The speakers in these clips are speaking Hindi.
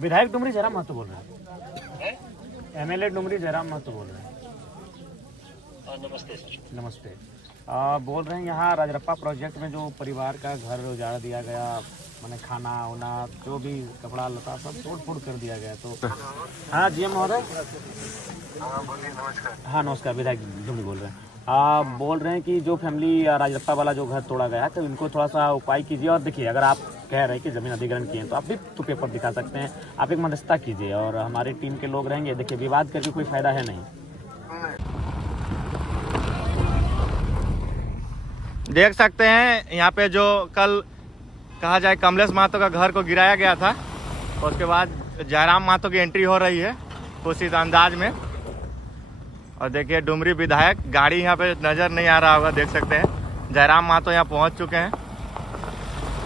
विधायक डुमरी जयराम महतो बोल रहे हैं। एमएलए डुमरी जयराम महतो बोल रहे हैं। नमस्ते सर। नमस्ते। बोल रहे हैं यहाँ राजरप्पा प्रोजेक्ट में जो परिवार का घर उजाड़ दिया गया, मैंने खाना वाना जो भी कपड़ा लता सब तोड़ फोड़ कर दिया गया, तो हाँ जी महोदय। हाँ नमस्कार, विधायक डुमरी बोल रहे हैं। बोल रहे हैं कि जो फैमिली राजरप्पा वाला जो घर तोड़ा गया तो इनको थोड़ा सा उपाय कीजिए। और देखिए, अगर आप कह रहे हैं कि जमीन अधिग्रहण किए हैं तो आप भी तो पेपर दिखा सकते हैं, आप एक मध्यस्थता कीजिए और हमारी टीम के लोग रहेंगे। देखिए, विवाद करके कोई फायदा है नहीं। देख सकते हैं यहाँ पे जो कल कहा जाए कमलेश महतो का घर को गिराया गया था, और उसके बाद जयराम महतो की एंट्री हो रही है कुछ इस अंदाज में। और देखिए डुमरी विधायक, गाड़ी यहाँ पे नज़र नहीं आ रहा होगा, देख सकते हैं जयराम महतो यहाँ पहुँच चुके हैं।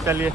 चलिए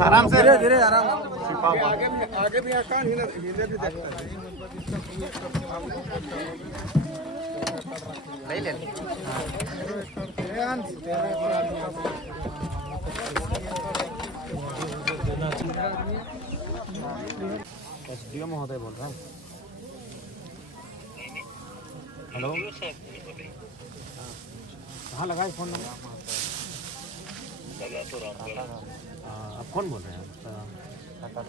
आराम से, धीरे धीरे आराम। आगे भी आकान हिले भी देखता है। नहीं ले एसडीओ महोदय बोल रहा हूँ। हेलो, कहाँ लगा है फोन नंबर? आप कौन बोल रहे हैं? अच्छा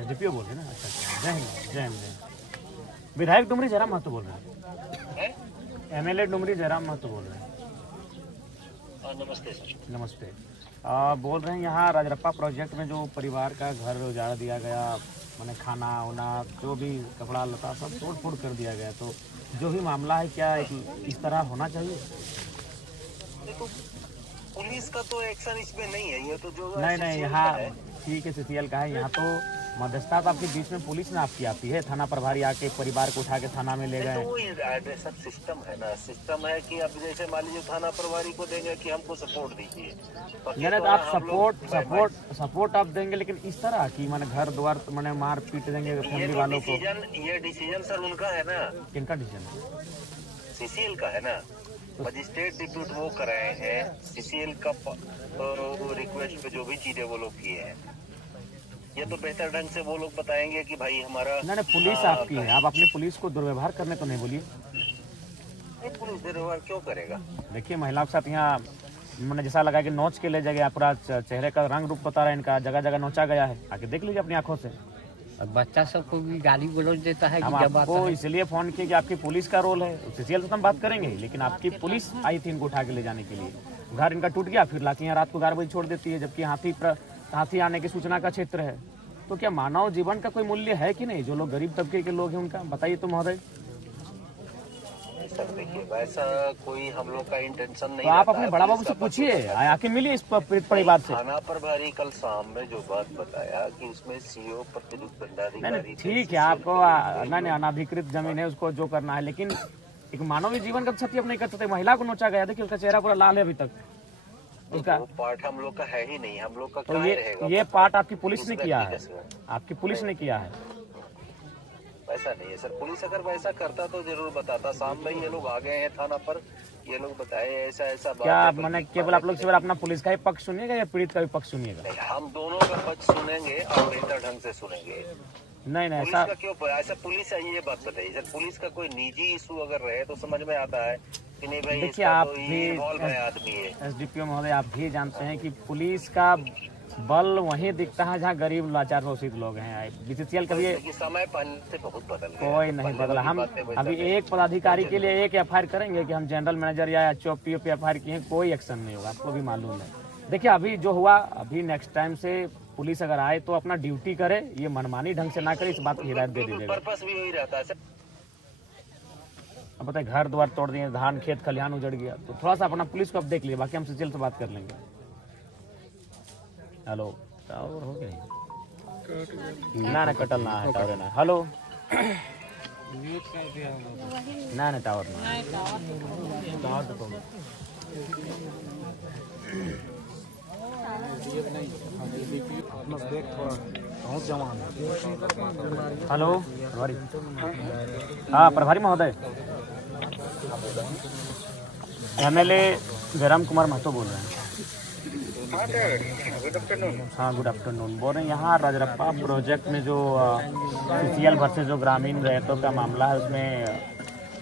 एसडीपीओ बोल रहे हैं ना। अच्छा जय हिंद, जय हिंद, जय। विधायक डुमरी जयराम महतो बोल रहे हैं। एमएलए डुमरी जयराम महतो बोल रहे हैं। नमस्ते सर। नमस्ते। बोल रहे हैं यहाँ राजरप्पा प्रोजेक्ट में जो परिवार का घर उजाड़ दिया गया, मैंने खाना वाना जो भी कपड़ा लता सब तोड़ फोड़ कर दिया गया, तो जो भी मामला है क्या इस तरह होना चाहिए? देखो, पुलिस का तो एक्शन इसमें नहीं है, ये तो जो नहीं यहाँ ठीक है, सीसीएल का है। यहाँ तो मध्यस्थता तो आपके बीच में पुलिस ने आपकी आती है, थाना प्रभारी आके परिवार को उठा के थाना में ले गए। तो वो सब सिस्टम है ना, सिस्टम है कि अब जैसे मान लीजिए थाना प्रभारी को देंगे कि हमको सपोर्ट दीजिए, नहीं तो आप सपोर्ट आप देंगे, लेकिन इस तरह की मैंने घर द्वार मैंने मार पीट देंगे फैमिली वालों को। ये डिसीजन सर उनका है ना। किनका डिसीजन? सीसीएल का है ना। मजिस्ट्रेट डिप्यूट वो कराए हैं, सीसीएल का रिक्वेस्ट पे जो भी चीजें वो लोग किए हैं, ये तो बेहतर ढंग से वो लोग बताएंगे कि भाई हमारा। नहीं पुलिस आपकी है, आप अपनी पुलिस को दुर्व्यवहार करने तो नहीं बोलिए। पुलिस दुर्व्यवहार क्यों करेगा? देखिए महिलाओं के साथ यहाँ मैंने जैसा लगा कि नोच के ले जाएगा, पूरा चेहरे का रंग रूप बता रहा है इनका, जगह जगह नोचा गया है, आके देख लीजिए अपनी आंखों से। बच्चा सबको भी गाली गलौज देता है। हम आपको इसलिए फोन किया कि आपकी पुलिस का रोल है, सीसीएल से हम बात करेंगे, लेकिन आपकी पुलिस आई थी इनको उठा के ले जाने के लिए। घर इनका टूट गया, फिर लाके यहाँ रात को 11 बजे छोड़ देती है, जबकि हाथी आने की सूचना का क्षेत्र है। तो क्या मानव जीवन का कोई मूल्य है कि नहीं? जो लोग गरीब तबके के लोग हैं उनका बताइए तो महोदय। सर देखिए, वैसा कोई हम लोग का इंटेंशन नहीं। तो आप अपने बड़ा बाबू से पूछिए, आके मिलिए इस पीड़ित परिवार से। थाना प्रभारी कल शाम में जो बात बताया कि उसमें सीओ प्रतिनियुक्त दंडाधिकारी। ठीक है, आपको नहीं अनाधिकृत जमीन है, उसको जो करना है, लेकिन एक मानवीय जीवन का क्षति आप नहीं कर सकते। महिला को नोचा गया, देखिए उसका चेहरा पूरा लाल है अभी तक। उसका वो पार्ट हम लोग का है ही नहीं, हम लोग का तो ये पार्ट आपकी पुलिस ने किया है, आपकी पुलिस ने किया है। ऐसा नहीं है सर, पुलिस अगर वैसा करता तो जरूर बताता। शाम में ये लोग आ गए हैं थाना पर, ये लोग बताए ऐसा ऐसा बात। क्या मैंने केवल आप लोग से अपना पुलिस का ही पक्ष सुनिएगा या पीड़ित का भी पक्ष सुनिएगा? हम दोनों का पक्ष सुनेंगे और बेहतर ढंग से सुनेंगे। नहीं पुलिस का क्यों ऐसा? पुलिस ये बात बताइए सर, पुलिस का कोई निजी इशू अगर रहे तो समझ में आता है कि नहीं भाई। देखिए आप भी आदमी है। एसडीपीओ महोदय, आप भी जानते हैं कि पुलिस का बल वहीं दिखता है जहाँ गरीब लाचार शोषित लोग हैं। बीसीसीएल कभी देखिए, समय पहले से बहुत बदल गया कोई है। नहीं पहले बदला। वाली हम बातें वैसा अभी एक पदाधिकारी के लिए एक एफआईआर करेंगे कि हम जनरल मैनेजर या एचओपी पे एफआईआर किए, कोई एक्शन नहीं होगा, आपको भी मालूम है। देखिए अभी जो हुआ, अभी नेक्स्ट टाइम से पुलिस अगर आए तो अपना ड्यूटी करे, ये मनमानी ढंग से ना करे, इस बात की हिदायत दे दीजिएगा। पर्पस भी वही रहता है। अब बताइए घर द्वार तोड़ दिए, धान खेत खलिहान उजड़ गया, तो थोड़ा सा अपना पुलिस को अब देख लिए, बाकी हम सीसीएल से बात कर लेंगे। हेलो, टावर हो गया ना कटल ना है टावर ना। हेलो ना टावर ना टावर तो हेलो प्रभारी, हाँ प्रभारी महोदय, एमएलए जयराम कुमार महतो बोल रहे हैं। हाँ गुड आफ्टरनून। बोल रहे हैं यहाँ रजरप्पा प्रोजेक्ट में जो सीसीएल वर्सेस जो ग्रामीण रैयतों का मामला है, उसमें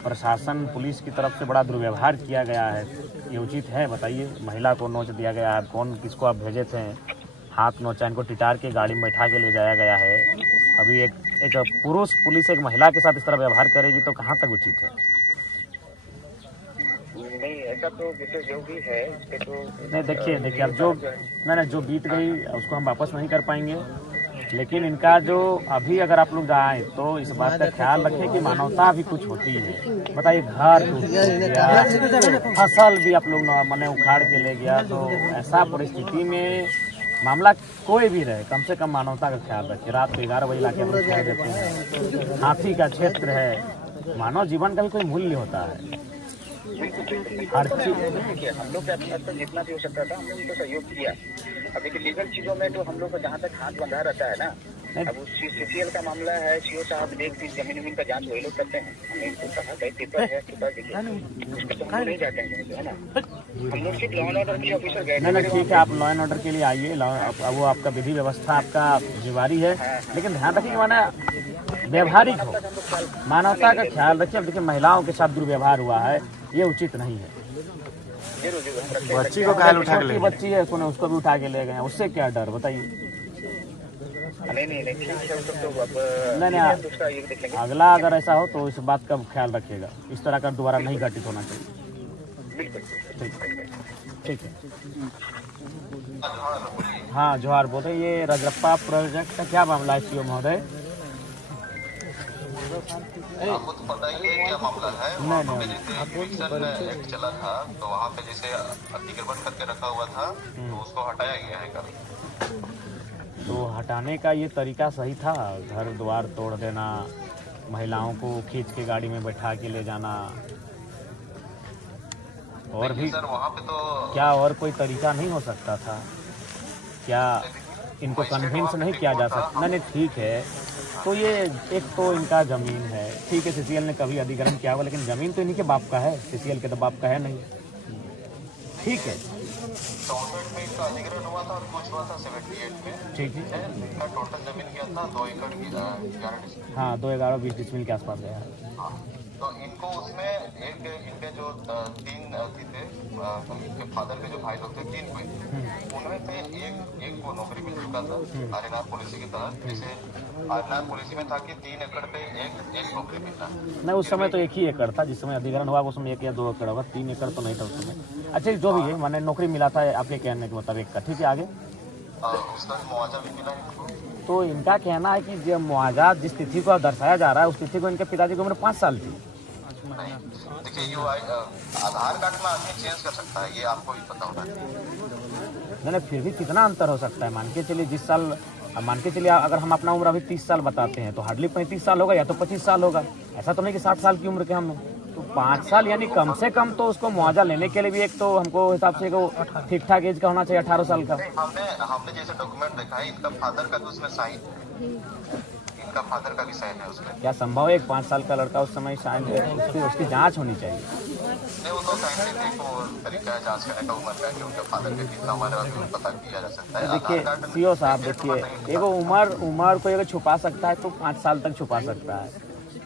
प्रशासन पुलिस की तरफ से बड़ा दुर्व्यवहार किया गया है, ये उचित है? बताइए। महिला को नोच दिया गया है, कौन किसको आप भेजे थे, हाथ नोचा, इनको टिटार के गाड़ी में बैठा के ले जाया गया है। अभी एक पुरुष पुलिस एक महिला के साथ इस तरह व्यवहार करेगी तो कहाँ तक उचित है? नहीं, ऐसा तो जैसे जो भी है तो नहीं देखिए अब जो मैंने जो बीत गई उसको हम वापस नहीं कर पाएंगे, लेकिन इनका जो अभी अगर आप लोग आए तो इस बात का ख्याल रखें कि मानवता भी कुछ होती है। बताइए घर टूट गया, फसल भी आप लोग मैंने उखाड़ के ले गया, तो ऐसा परिस्थिति में मामला कोई भी रहे, कम से कम मानवता का ख्याल रखें। रात को 11 बजे लाके हम लोग छोड़ देते हैं, हाथी का क्षेत्र है, मानव जीवन का भी कोई मूल्य होता है। हर चीज देखिए, हम लोग के अपने तो जितना भी हो सकता था हमने उनको सहयोग किया। अब देखिए लीगल चीजों में तो हम लोग को जहाँ तक हाथ बंधा रहता है ना, अब सीसीएल का मामला है, सीओ साहब देख जमीन का जांच वही लोग करते हैं। हमने इनको कहा भाई पेपर है, पेपर देखिए, उसके तो हम नहीं जाते हैं, है ना। हम लोग सिर्फ लॉ एंड ऑर्डर के ऑफिसर गए। नहीं ठीक है, आप लॉ एंड ऑर्डर के लिए आइए, वो आपका विधि व्यवस्था आपका जिम्मेवारी है, लेकिन ध्यान रखिए माना व्यवहारिक हो, मानवता का ख्याल रखिए। अब देखिए महिलाओं के साथ दुर्व्यवहार हुआ है, ये उचित नहीं है। बच्ची को घायल उठा के ले गए, बच्ची है उसको भी उठा के ले गए, उससे क्या डर बताइए? नहीं, अगला अगर ऐसा हो तो इस बात का ख्याल रखिएगा, इस तरह का दोबारा नहीं घटित होना चाहिए। ठीक है। हाँ जोहार, बोले ये रजरप्पा प्रोजेक्ट का क्या मामला है सीओ महोदय? आपको तो पता ही है क्या मामला है। वहाँ पे जैसे इविक्शन एक्ट चला था, तो वहाँ पे जैसे अतिक्रमण करके रखा हुआ था, तो उसको हटाया गया है कल। तो हटाने का ये तरीका सही था? घर द्वार तोड़ देना, महिलाओं को खींच के गाड़ी में बैठा के ले जाना, और भी सर वहाँ पे तो क्या और कोई तरीका नहीं हो सकता था क्या? इनको कन्विंस नहीं किया जा सकता? नहीं ठीक है, तो ये एक तो इनका जमीन है, ठीक है, सीसीएल ने कभी अधिग्रहण किया हुआ, लेकिन जमीन तो इन्हीं के बाप का है, सीसीएल के तो बाप का है नहीं। ठीक है, 64 में इसका अधिग्रहण हुआ था और कुछ हुआ था 78 में। ठीक है, इनका टोटल जमीन क्या था, 2 एकड़ की 11 डिस्ट्रिक्ट। हाँ 2-11-20 डिसमिल के आसपास गया। हाँ, तो इनको उसमें एक इनके जो 3 अथी थे, इनके फादर के जो भाई लोग थे 3 कोई, उनमें से एक को नौकरी मिल चुका था आरएनआर पॉलिसी की तहत। जैसे आरएनआर पॉलिसी में था कि 3 एकड़ पे एक नौकरी मिलना। नहीं उस समय तो 1 ही एकड़ था, जिस समय अधिग्रहण हुआ उस समय 1 या 2 एकड़ होगा, 3 एकड़ तो नहीं था उस समय। अच्छा जो भी है, मैंने नौकरी मिला था आपके कहने के मुताबिक का, ठीक है आगे? उसका मुआवजा भी मिला इनको। तो इनका कहना है कि जो मुआवजा जिस तिथि को दर्शाया जा रहा है, उस तिथि को इनके पिताजी की उम्र 5 साल थी। नहीं देखिए, ये आधार कार्ड में आदमी चेंज कर सकता है, ये आपको भी पता होना चाहिए। नहीं फिर भी कितना अंतर हो सकता है? मान के चलिए जिस साल, मान के चलिए अगर हम अपना उम्र अभी 30 साल बताते हैं तो हार्डली 35 साल होगा या तो 25 साल होगा। ऐसा तो नहीं कि 60 साल की उम्र के हम, तो 5 साल यानी कम से कम तो उसको मुआवजा लेने के लिए भी एक तो हमको हिसाब से ठीक ठाक एज का होना चाहिए, 18 साल का। हमने जैसे डॉक्यूमेंट देखा है, इनका फादर का तो उसमें साइन है, इनका फादर का भी साइन है उसमें। क्या संभव है 5 साल का लड़का उस समय साइन, उसकी जांच होनी चाहिए? नहीं, वो तो साइंटिफिक तरीका है जांच करने का उम्र का, कि उनके फादर के कितना उम्र है पता किया जा सकता है। देखिए सीओ साहब, देखिए एगो उम्र को अगर छुपा सकता है तो 5 साल तक छुपा सकता है,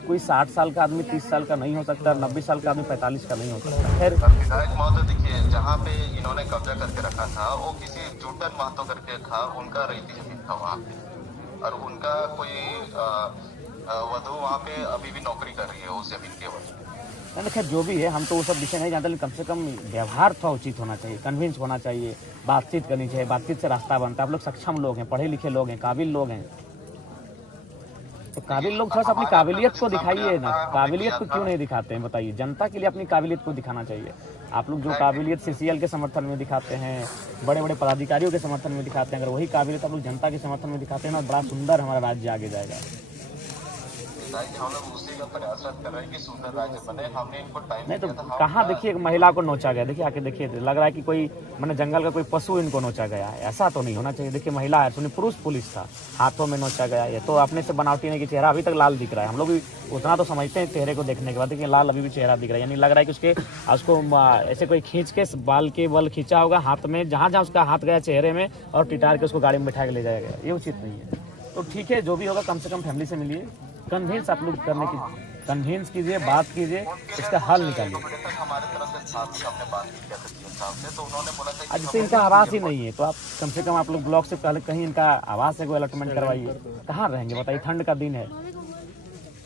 कोई 60 साल का आदमी 30 साल का नहीं हो सकता, 90 साल का आदमी 45 का नहीं हो सकता। खैर विधायक महोदय देखिए, जहाँ पे इन्होंने कब्जा करके रखा था वो किसी जूटन महतो करके था, उनका रईती जमीन था वहाँ पे, और उनका कोई वधु वहाँ पे अभी भी नौकरी कर रही है उस जमीन के वजह। नहीं, खैर जो भी है, हम तो वो सब विषय नहीं जानते, लेकिन कम से कम व्यवहार थोड़ा उचित होना चाहिए, कन्विंस होना चाहिए, बातचीत करनी चाहिए, बातचीत से रास्ता बनता है। आप लोग सक्षम लोग हैं, पढ़े लिखे लोग हैं, काबिल लोग हैं, तो काबिल लोग थोड़ा सा अपनी काबिलियत को दिखाइए ना। काबिलियत को क्यों नहीं दिखाते हैं बताइए? जनता के लिए अपनी काबिलियत को दिखाना चाहिए। आप लोग जो काबिलियत सीसीएल के समर्थन में दिखाते हैं, बड़े बड़े पदाधिकारियों के समर्थन में दिखाते हैं, अगर वही काबिलियत आप लोग जनता के समर्थन में दिखाते हैं ना, बड़ा सुंदर हमारा राज्य आगे जाएगा। हम लोग उसी का प्रयासरत कर रहे हैं कि सुंदर राज्य बने। हमने इनको टाइम नहीं तो कहाँ देखिए एक महिला को नोचा गया, देखिए आके देखिए, लग रहा है कि कोई मैंने जंगल का कोई पशु इनको नोचा गया है। ऐसा तो नहीं होना चाहिए। देखिए महिला है, सुनिए पुरुष पुलिस था, हाथों में नोचा गया। ये तो अपने से बनावटी नहीं कि चेहरा अभी तक लाल दिख रहा है। हम लोग भी उतना तो समझते हैं चेहरे को देखने के बाद, देखिए लाल अभी भी चेहरा दिख रहा है, यानी लग रहा है कि उसको ऐसे कोई खींच के बाल के बल खींचा होगा हाथ में, जहाँ जहाँ उसका हाथ गया चेहरे में, और टिटार के उसको गाड़ी में बैठा के ले जाया गया। ये उचित नहीं है। तो ठीक है, जो भी होगा कम से कम फैमिली से मिलिए, कन्विंस आप लोग करने की कन्विंस कीजिए, बात कीजिए, इसका हल निकालिए। हमारे तरफ से साथ ही हमने बात की साहब से, तो उन्होंने बोला था कि जैसे इनका आवास ही नहीं है, तो आप कम से कम आप लोग ब्लॉक से पहले कहीं इनका आवास है कोई अलॉटमेंट करवाइए। कहाँ रहेंगे बताइए? ठंड का दिन है।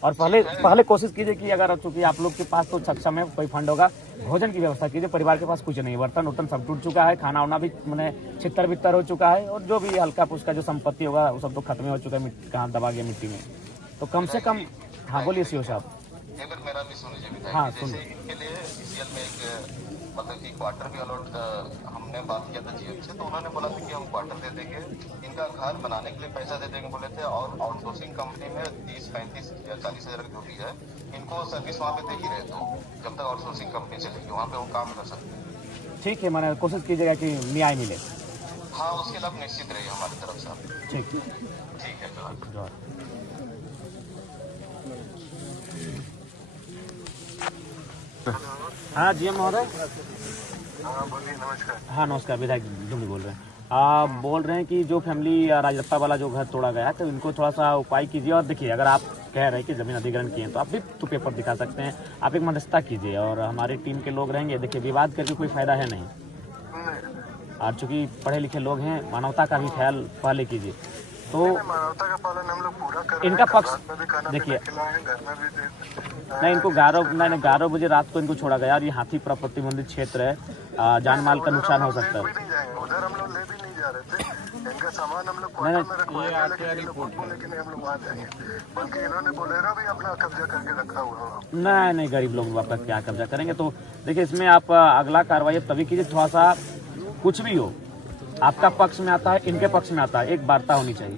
और पहले कोशिश कीजिए कि अगर चूंकि आप लोग के पास तो सक्षम है, कोई फंड होगा, भोजन की व्यवस्था कीजिए। परिवार के पास कुछ नहीं है, बर्तन उर्तन सब टूट चुका है, खाना वाना भी मैंने छितर बितर हो चुका है, और जो भी हल्का फुल्का जो संपत्ति होगा वो सब तो खत्म हो चुका है, कहाँ दबा गया मिट्टी में। तो कम से कम हाँ बोलिए सीओ साहब। एक बार मेरा भी सुन लीजिए विधायक। हाँ, जैसे इनके लिए सीसीएल में एक मतलब कि क्वार्टर भी अलॉट हमने बात किया था जीएम से, तो उन्होंने बोला था कि हम क्वार्टर दे देंगे, इनका घर बनाने के लिए पैसा दे देंगे बोले थे, और आउटसोर्सिंग कंपनी में 30, 35 या 40 हज़ार की ड्यूटी है, इनको सर्विस वहाँ पे दे ही रहे, तो जब तक आउटसोर्सिंग कंपनी चलेगी वहाँ पे वो काम कर सकते हैं। ठीक है, मैंने कोशिश कीजिएगा कि न्याय मिले। हाँ, उसके लिए आप निश्चित रहिए हमारी तरफ से। ठीक है जोहार। हाँ जीएम महोदय। नमस्कार। हाँ नमस्कार, विधायक डुमरी बोल रहे हैं। आप बोल रहे हैं कि जो फैमिली राजरप्पा वाला जो घर तोड़ा गया है, तो इनको थोड़ा सा उपाय कीजिए। और देखिए, अगर आप कह रहे हैं कि जमीन अधिग्रहण किए हैं, तो आप भी तो पेपर दिखा सकते हैं। आप एक मध्यस्थता कीजिए, और हमारी टीम के लोग रहेंगे। देखिए, विवाद करके कोई फायदा है नहीं, और चूंकि पढ़े लिखे लोग हैं, मानवता का भी ख्याल पहले कीजिए। तो मानवता का पालन हम लोग पूरा कर रहे हैं। इनका पक्ष देखिए, देखिए, नहीं इनको 11 बजे रात को इनको छोड़ा गया, और ये हाथी प्रतिबंधित क्षेत्र है, जान माल का नुकसान हो सकता है। उधर हम लोग ले भी नहीं जा रहे थे, इनका सामान हम लोग क्वार्टर में रखवाया, लेकिन हम लोग वहाँ जाएंगे, बल्कि इन्होंने बोलेरो भी अपना कब्जा करके रखा हुआ। नहीं, गरीब लोग आपका क्या कब्जा करेंगे? तो देखिए, इसमें आप अगला कार्रवाई तभी कीजिए, थोड़ा सा कुछ भी हो, आपका पक्ष में आता है, इनके पक्ष में आता है, एक वार्ता होनी चाहिए।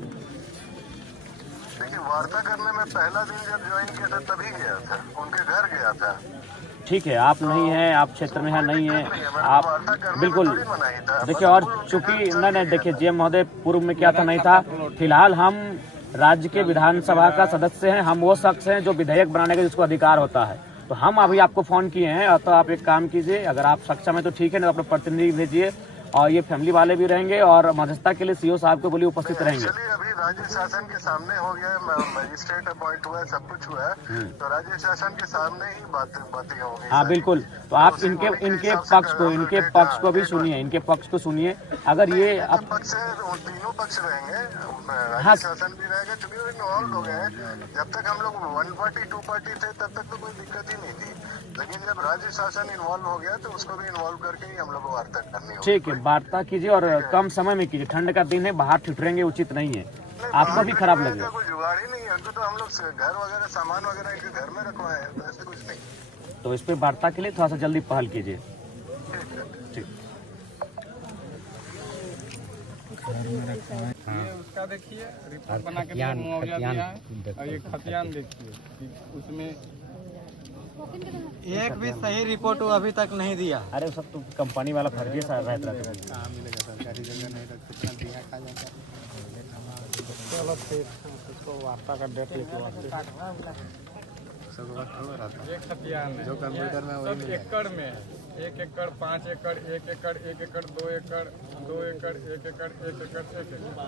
देखिए, वार्ता करने में पहला दिन जब ज्वाइन किया था तभी गया था, उनके घर गया था। ठीक है, आप नहीं हैं, आप क्षेत्र में है नहीं है, आप बिल्कुल देखिए। और चूंकि नहीं देखिए जीएम महोदय, पूर्व में क्या था नहीं था। फिलहाल हम राज्य के विधानसभा का सदस्य हैं, हम वो शख्स हैं जो विधेयक बनाने का जिसको अधिकार होता है। तो हम अभी आपको फोन किए हैं, तो आप एक काम कीजिए, अगर आप सक्षम है तो ठीक है, नहीं तो अपने प्रतिनिधि भेजिए, और ये फैमिली वाले भी रहेंगे, और मध्यस्थता के लिए सीओ साहब को बोलिए उपस्थित रहेंगे। अभी राज्य शासन के सामने हो गया है, मजिस्ट्रेट अपॉइंट हुआ है, सब कुछ हुआ है, तो राज्य शासन के सामने ही बातें होंगी। हाँ बिल्कुल। तो आप इनके पक्ष को भी सुनिए, इनके पक्ष को सुनिए। अगर ये अब पक्ष तीनों पक्ष रहेंगे, राज्य शासन भी रहेगा, क्योंकि इन्वॉल्व हो गए हैं। जब तक हम लोग 1 पार्टी 2 पार्टी थे, तब तक तो कोई दिक्कत ही नहीं थी, लेकिन जब राज्य शासन इन्वॉल्व हो गया, तो उसको भी इन्वॉल्व करके ही हम लोग को वार्ता करनी होगी। ठीक है, वार्ता कीजिए, और कम समय में कीजिए। ठंड का दिन है, बाहर ठिठुरेंगे उचित नहीं है, आपको भी खराब लगेगा। कोई जुगाड़ ही नहीं है, तो हम लोग घर वगैरह सामान वगैरह इनके घर में रखवाए हैं, तो ऐसे कुछ नहीं। तो इस पे वार्ता के लिए थोड़ा सा जल्दी पहल कीजिए। ठीक। उसका देखिए, रिपोर्ट बना के मुआवजा दिया है, और ये खतियान देखिए, उसमें एक भी सही रिपोर्ट वो अभी तक नहीं दिया। अरे सब तो कंपनी वाला फर्जी सा रहता है। कहाँ मिलेगा? सरकारी जगह नहीं तो कितना दिया खा जाता है। चलो फिर उसको वार्ता का डेट एक खतियान जो कंप्यूटर में सब एकड़ में 1 एकड़ 5 एकड़ 1 एकड़ 1 एकड़ 2 एकड़ 2 एकड़ 1 एकड़ 1 एकड़ 1 एकड़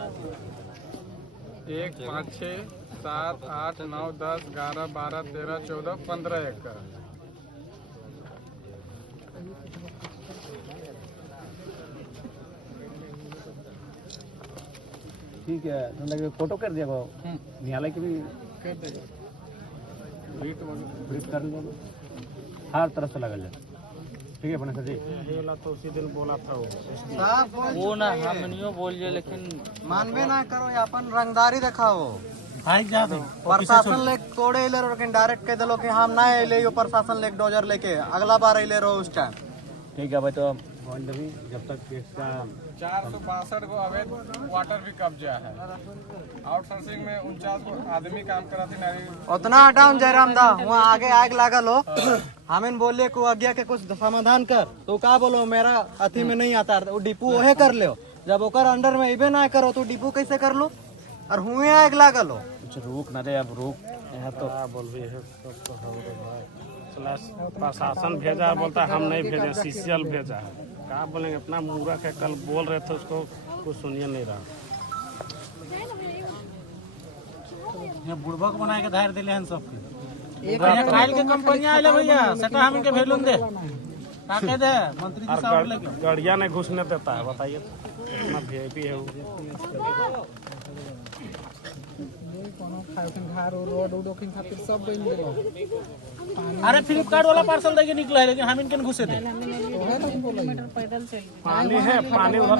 1, 5, 6, 7, 8, 9, 10, 11, 12, 13, 14, 15 एकड़। ठीक है, तो फोटो कर दिया न्यायालय की भी कर देगा, ब्रीफ कर लिया, हर तरह से लगल जाए। ठीक है बने सर जी। तो उसी दिन बोला था वो ना हम नहीं बोलिए, लेकिन मानबे ना करो, अपन रंगदारी दिखाओ। प्रशासन ले कोड़े ले रो, डायरेक्ट कह दिलो कि हम ना ले प्रशासन ले डोजर लेके अगला बार ले रहो उस टाइम। ठीक है भाई, तो जब तक केस का 462 को अवैध वाटर भी कब्जा है। आउटसोर्सिंग में 49 को आदमी काम कराती नारी। उतना हटाओ जयराम दा, वहाँ आगे आग लागल हो, हमें बोले को आज्ञा के कुछ समाधान कर, तो का बोलो मेरा अथी में नहीं आता, वो डिपू वहे कर ले। जब ओकर अंडर में इबे ना करो तो डिपू कैसे कर लो, और हुए आग लागल हो। कुछ रोक ना रे, अब रोक यहाँ तो बोल भी है प्रशासन भेजा, बोलता हम नहीं भेजे, सीसीएल भेजा है। क्या बोलेंगे, अपना मूर्ख है, कल बोल रहे थे उसको कुछ सुनिए नहीं रहा। बुड़बक बना के धार दिले हैं सबके। फाइल के कंपनी आए भैया, सेटा हम इनके भेजून दे, का कह दे मंत्री जी साहब लेके गाड़िया नहीं घुसने देता है, बताइए इतना वीआईपी है वो। अरे फ्लिपकार्ट वाला पार्सल देके निकला है, लेकिन हम इनके घुसे थे। पानी है, पानी उधर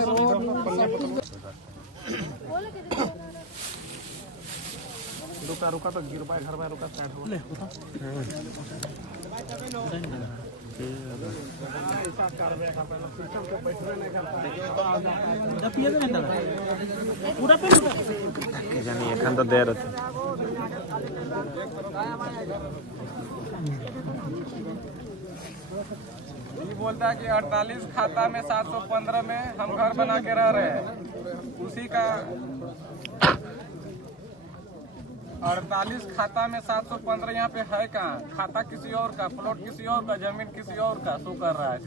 रुका रुका तो गिर पाए घर में, रुका साइड पूरा तो दे रहे थे। ये बोलता है कि 48 खाता में 715 में हम घर बना के रह रहे हैं, उसी का 48 खाता में 715 यहाँ पे है कहाँ? खाता किसी और का, प्लॉट किसी और का, जमीन किसी और का शो कर रहा है।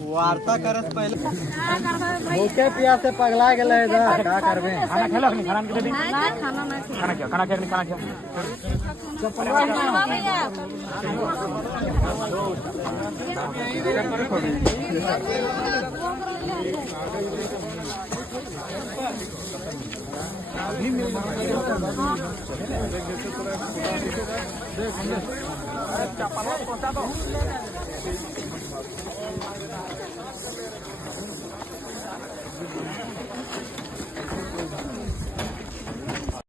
वार्ता करे से पहले भूखे प्यास से पगला गए इधर, क्या करबे? खाना खेलो, अपनी खाना के दे, खाना क्या खाना क्या खाना क्या